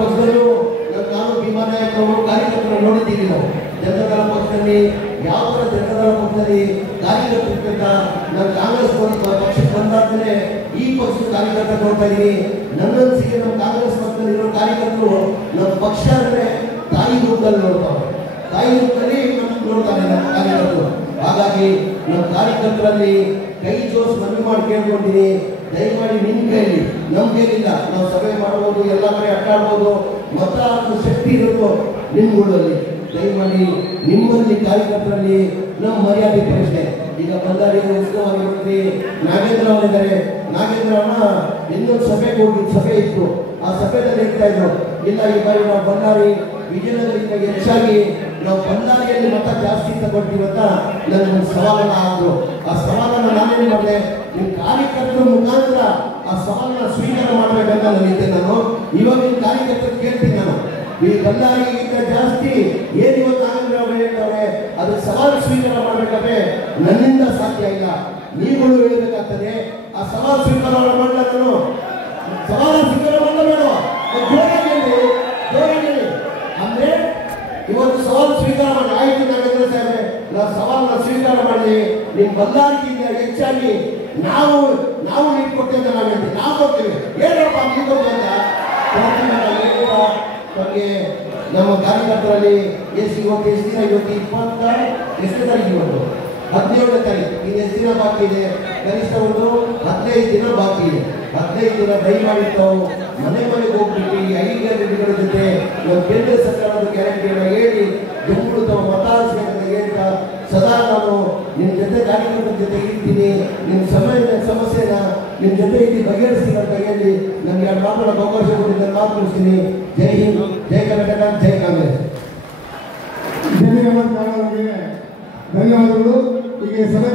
ಪಕ್ಷದಲ್ಲೂ ನಾನು ಭೀಮಾ ನಾಯಕ್ ಅವರು ಕಾರ್ಯಕರ್ತರು ನೋಡಿದ್ದೀವಿ. ನಾವು ಜನತಾದಳ ಪಕ್ಷದಲ್ಲಿ ಯಾವ ಥರ ಜನತಾದಳ ಪಕ್ಷದಲ್ಲಿ ಕಾರ್ಯಕರ್ತರಿಗಿಂತ ನಾನು ಕಾಂಗ್ರೆಸ್ ಪಕ್ಷಕ್ಕೆ ಬಂದಾದ್ಮೇಲೆ ಈ ಪಕ್ಷದ ಕಾರ್ಯಕರ್ತ ನೋಡ್ತಾ ಇದ್ದೀನಿ. ನನ್ನನ್ಸಿಗೆ ನಮ್ಮ ಕಾಂಗ್ರೆಸ್ ಪಕ್ಷದಲ್ಲಿ ಇರೋ ಕಾರ್ಯಕರ್ತರು ನಮ್ಮ ಪಕ್ಷ ಅಂದರೆ ತಾಯಿ ರೂಪದಲ್ಲಿ ನೋಡ್ತಾರೆ, ತಾಯಿ ರೂಪದಲ್ಲಿ ನಮ್ಗೆ ನೋಡ್ತಾರೆ ನಮ್ಮ ಕಾರ್ಯಕರ್ತರು. ಹಾಗಾಗಿ ನಮ್ಮ ಕಾರ್ಯಕರ್ತರಲ್ಲಿ ಕೈ ಜೋಡಿಸಿ ಮನವಿ ಮಾಡಿ ಕೇಳ್ಕೊಂಡಿದ್ದೀನಿ, ದಯಮಾಡಿ ನಿಮ್ಮ ಕೈಯಲ್ಲಿ, ನಮ್ಮ ಕೈಲಿಲ್ಲ. ನಾವು ಸಭೆ ಮಾಡ್ಬೋದು, ಎಲ್ಲ ಕಡೆ ಅಡ್ಡಾಡ್ಬೋದು, ಮತ ಹಾಕುವ ಶಕ್ತಿ ಇರೋದು ನಿಮ್ಗಳಲ್ಲಿ. ದಯಮಾಡಿ ನಿಮ್ಮಲ್ಲಿ ಕಾರ್ಯಕರ್ತರಲ್ಲಿ ನಮ್ಮ ಮರ್ಯಾದೆ ಪ್ರಶ್ನೆ. ಈಗ ಬಳ್ಳಾರಿ ಉತ್ಸವವಾಗಿರುತ್ತೆ, ನಾಗೇಂದ್ರ ಅವರಿದ್ದಾರೆ. ನಾಗೇಂದ್ರ ಅವರ ಇನ್ನೊಂದು ಸಭೆಗೆ ಹೋಗಿದ್ದು ಸಭೆ ಇತ್ತು, ಆ ಸಭೆಯಲ್ಲಿ ಹೇಳ್ತಾ ಇದ್ರು, ಇಲ್ಲ ಈ ಬಾರಿ ನಾವು ಬಳ್ಳಾರಿ ವಿಜಯನಗರದಿಂದ ಹೆಚ್ಚಾಗಿ ನಾವು ಬಳ್ಳಾರಿಯಲ್ಲಿ ಮತ ಜಾಸ್ತಿ ತಗೊಳ್ತೀವಿ ಅಂತ ನನಗೊಂದು ಸವಾಲನ್ನು ಹಾಕಿದ್ರು. ಆ ಸವಾಲನ್ನು ನಾನೇನು ಮಾಡಿದೆ, ನಿಮ್ಮ ಕಾರ್ಯಕರ್ತರ ಮುಖಾಂತರ ಆ ಸವಾಲನ್ನು ಸ್ವೀಕಾರ ಮಾಡಬೇಕಂತ ನನಗೆ ನಾನು ಇವಾಗ ನಿಮ್ಮ ಕಾರ್ಯಕರ್ತರು ಕೇಳ್ತೀನಿ. ನಾನು ಈ ಬಳ್ಳಾರಿಗಿಂತ ಜಾಸ್ತಿ ಏನು ಇವತ್ತು ನಾಗೇಂದ್ರ ಅವರು ಹೇಳ್ತಾರೆ, ಅದಕ್ಕೆ ಸವಾಲು ಸ್ವೀಕಾರ ಮಾಡಬೇಕಾದ್ರೆ ನನ್ನಿಂದ ಸಾಧ್ಯ ಇಲ್ಲ, ನೀವುಗಳು ಹೇಳಬೇಕಾಗ್ತದೆ. ಆ ಸವಾಲು ಸ್ವೀಕಾರ ಮಾಡಲ್ಲ, ನಾನು ಸವಾಲು ಸ್ವೀಕಾರ ಮಾಡಬೇಡ ಅಂದ್ರೆ ಇವತ್ತು ಸವಾಲು ಸ್ವೀಕಾರ ಮಾಡಿ ಆಯ್ತು ನಾಗೇಂದ್ರ ಸಾಹೇಬ್ರೆ, ನಾವು ಸವಾಲನ್ನ ಸ್ವೀಕಾರ ಮಾಡಿ ನಿಮ್ಮ ಬಳ್ಳಾರಿಗಿಂತ ಹೆಚ್ಚಾಗಿ ನಾವು ನೀಡ್ಕೊಡ್ತೇವೆ, ನಾವು ಹೇಳ್ತೀವಿ, ನಾವು ಕೊಡ್ತೀವಿ, ಏನಪ್ಪ ನೀವು ಬಗ್ಗೆ ನಮ್ಮ ಕಾರ್ಯಕರ್ತರಲ್ಲಿ ಎಷ್ಟು ದಿನ ಇವತ್ತು 20 ತಾರೀಕು, ಇವತ್ತು 17ನೇ ತಾರೀಕು, ಇನ್ನು ಎಷ್ಟು ದಿನ ಬಾಕಿ ಇದೆ? ಕನಿಷ್ಠ ಒಂದು 15 ದಿನ ಬಾಕಿ ಇದೆ. 15 ದಿನ ದಯಮಾಡಿ ತಾವು ಮನೆಗೆ ಹೋಗ್ಬಿಟ್ಟು ಈ ಐಡಿಗಳ ಜೊತೆ ನಾವು ಕೇಂದ್ರ ಸರ್ಕಾರದ ಗ್ಯಾರಂಟಿಯನ್ನು ಹೇಳಿ ಜನಗಳು ತಾವು ಮತ ಹಾರಿಸಬೇಕಂತ ಹೇಳ್ತಾ ಸದಾ ನಾನು ನಿಮ್ಮ ಜೊತೆ ಕಾರ್ಯಕರ್ತರ ಜೊತೆ ಇರ್ತೀನಿ, ನಿಮ್ಮ ಸಮಸ್ಯೆನ ನಿಮ್ಮ ಜೊತೆ ಇಲ್ಲಿ ಬಗೆಹರಿಸ್ತೀನಿ ಅಂತ ಹೇಳಿ ನನಗೆ ಎರಡು ಮಾತುಗಳ ಅವಕಾಶ ಕೊಟ್ಟು ನಾನು ಮಾತನಾಡ್ತೀನಿ. ಜೈ ಹಿಂದ್, ಜೈ ಕರ್ನಾಟಕ, ಜೈ ಕಾಂಗ್ರೆಸ್. ಧನ್ಯವಾದಗಳು. ಈಗ ಸಭೆ